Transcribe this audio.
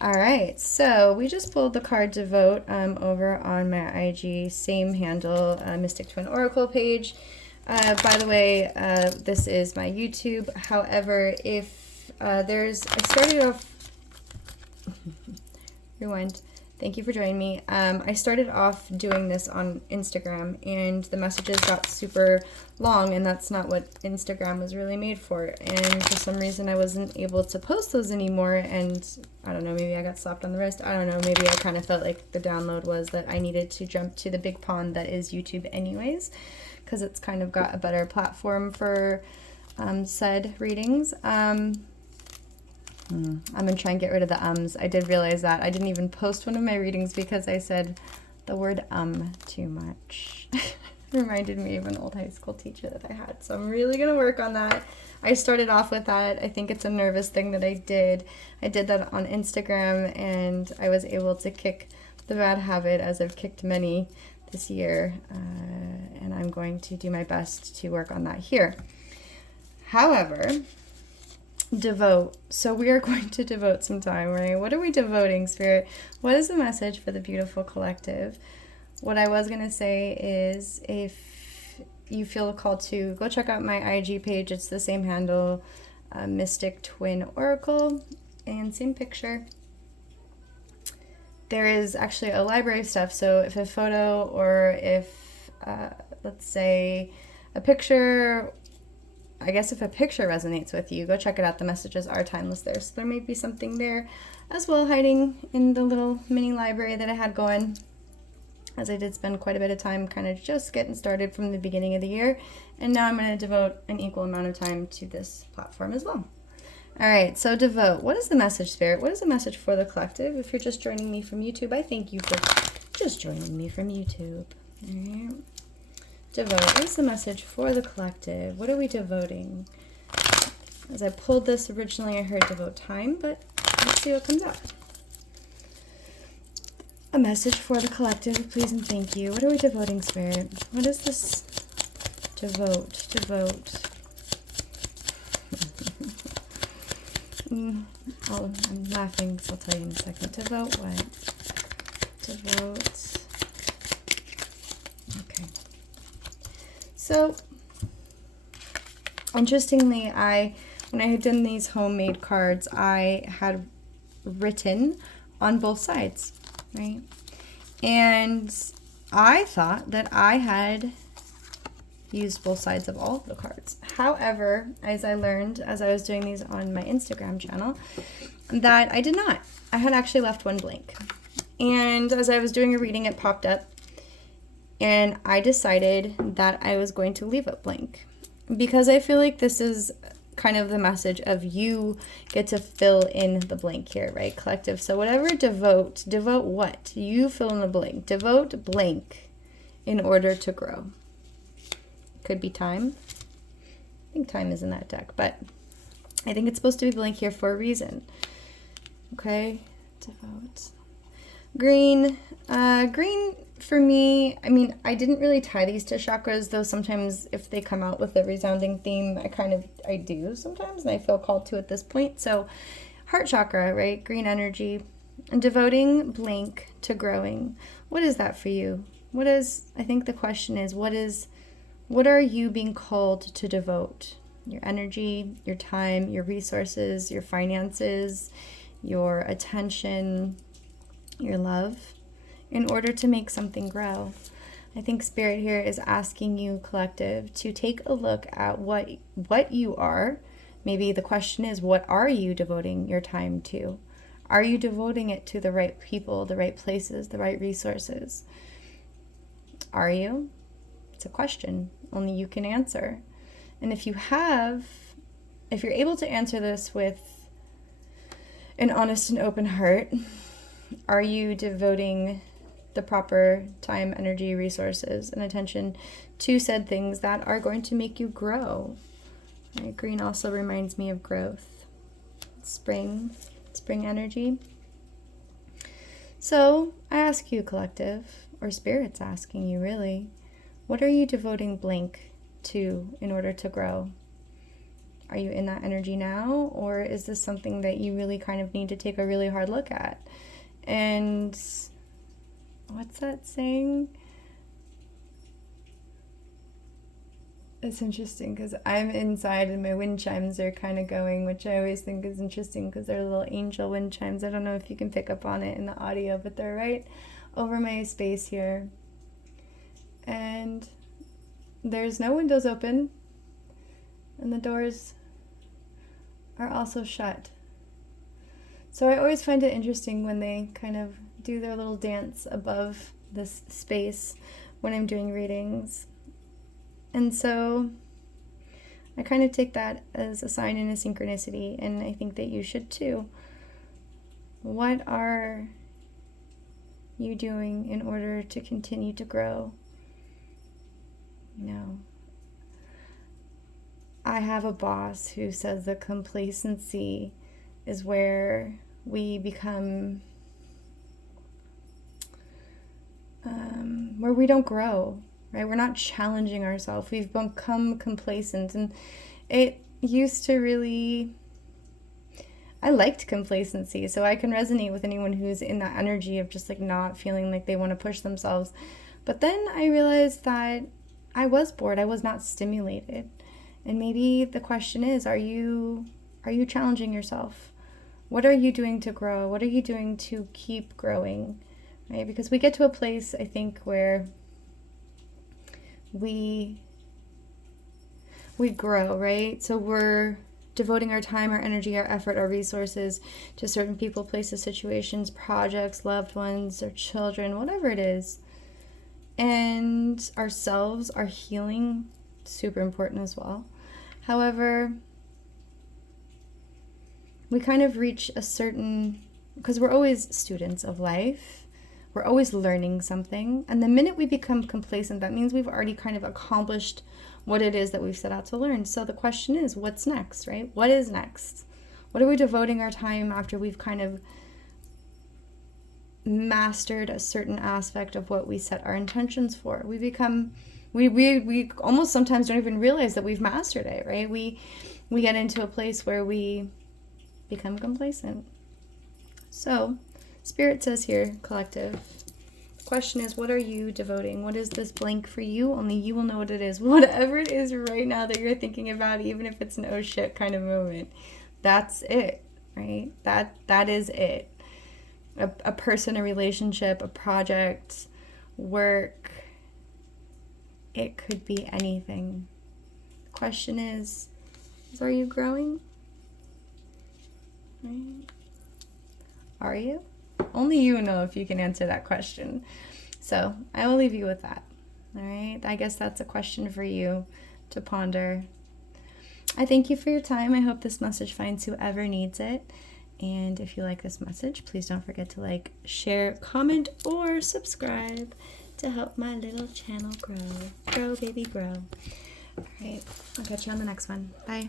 All right, so we just pulled the card Devote over on my IG, same handle, Mystic Twin Oracle page. By the way, this is my YouTube. However, if I started off, rewind. Thank you for joining me. I started off doing this on Instagram, and the messages got super long, and that's not what Instagram was really made for. And for some reason, I wasn't able to post those anymore, and I don't know, maybe I got slapped on the wrist. I don't know, maybe I kind of felt like the download was that I needed to jump to the big pond that is YouTube anyways, because it's kind of got a better platform for said readings. I'm going to try and get rid of the ums. I did realize that. I didn't even post one of my readings because I said the word too much. It reminded me of an old high school teacher that I had. So I'm really going to work on that. I started off with that. I think it's a nervous thing that I did. I did that on Instagram, and I was able to kick the bad habit, as I've kicked many this year. And I'm going to do my best to work on that here. However, devote. So we are going to devote some time, right? What are we devoting, Spirit? What is the message for the beautiful collective? What I was going to say is, if you feel called to, go check out my IG page. It's the same handle, Mystic Twin Oracle, and same picture. There is actually a library of stuff. So if a photo, or if, let's say, a picture, I guess if a picture resonates with you, go check it out. The messages are timeless there. So there may be something there as well, hiding in the little mini library that I had going, as I did spend quite a bit of time kind of just getting started from the beginning of the year. And now I'm going to devote an equal amount of time to this platform as well. All right, so devote. What is the message, Spirit? What is the message for the collective? If you're just joining me from YouTube, I thank you for just joining me from YouTube. All right. Devote. What is the message for the collective? What are we devoting? As I pulled this, originally I heard devote time, but let's see what comes out. A message for the collective, please and thank you. What are we devoting, Spirit? What is this? Devote. I'm laughing, so I'll tell you in a second. Devote what? Devote. Okay. So, interestingly, when I had done these homemade cards, I had written on both sides, right? And I thought that I had used both sides of all of the cards. However, as I learned as I was doing these on my Instagram channel, that I did not. I had actually left one blank. And as I was doing a reading, it popped up. And I decided that I was going to leave it blank, because I feel like this is kind of the message of you get to fill in the blank here, right, collective? So whatever devote what? You fill in the blank. Devote blank in order to grow. Could be time. I think time is in that deck, but I think it's supposed to be blank here for a reason. Okay, devote. Green. Green for me, I mean, I didn't really tie these to chakras, though sometimes if they come out with a resounding theme, I do sometimes, and I feel called to at this point. So heart chakra, right? Green energy. And devoting blank to growing. What is that for you? I think the question is, what are you being called to devote? Your energy, your time, your resources, your finances, your attention, your love, in order to make something grow. I think Spirit here is asking you, collective, to take a look at what you are. Maybe the question is, what are you devoting your time to? Are you devoting it to the right people, the right places, the right resources? Are you? It's a question only you can answer. And if you're able to answer this with an honest and open heart, are you devoting the proper time, energy, resources, and attention to said things that are going to make you grow? Right? Green also reminds me of growth. Spring energy. So I ask you, collective, or Spirit's asking you really, what are you devoting blank to in order to grow? Are you in that energy now? Or is this something that you really kind of need to take a really hard look at? And what's that saying? It's interesting because I'm inside and my wind chimes are kind of going, which I always think is interesting because they're little angel wind chimes. I don't know if you can pick up on it in the audio, but they're right over my space here. And there's no windows open, and the doors are also shut. So I always find it interesting when they kind of do their little dance above this space when I'm doing readings. And so I kind of take that as a sign and a synchronicity, and I think that you should too. What are you doing in order to continue to grow? No. I have a boss who says that complacency is where we become, where we don't grow, right? We're not challenging ourselves. We've become complacent. And it used to really, I liked complacency, so I can resonate with anyone who's in that energy of just like not feeling like they want to push themselves. But then I realized that I was bored. I was not stimulated. And maybe the question is, are you challenging yourself? What are you doing to grow? What are you doing to keep growing? Right? Because we get to a place, I think, where we grow, right? So we're devoting our time, our energy, our effort, our resources to certain people, places, situations, projects, loved ones, or children, whatever it is. And ourselves, our healing, super important as well. However, we kind of reach a certain, because we're always students of life, we're always learning something. And the minute we become complacent, that means we've already kind of accomplished what it is that we've set out to learn. So the question is, what's next, right? What is next? What are we devoting our time after we've kind of mastered a certain aspect of what we set our intentions for? We almost sometimes don't even realize that we've mastered it, right? We get into a place where we become complacent. So Spirit says here, collective, the question is, what are you devoting? What is this blank for you? Only you will know what it is. Whatever it is right now that you're thinking about, even if it's an oh shit kind of moment, that's it, right? That is it. A person, a relationship, a project, work, it could be anything. The question is are you growing? Right? Are you? Only you know if you can answer that question. So I will leave you with that. All right. I guess that's a question for you to ponder. I thank you for your time. I hope this message finds whoever needs it. And if you like this message, please don't forget to like, share, comment, or subscribe to help my little channel grow. Grow, baby, grow. All right. I'll catch you on the next one. Bye.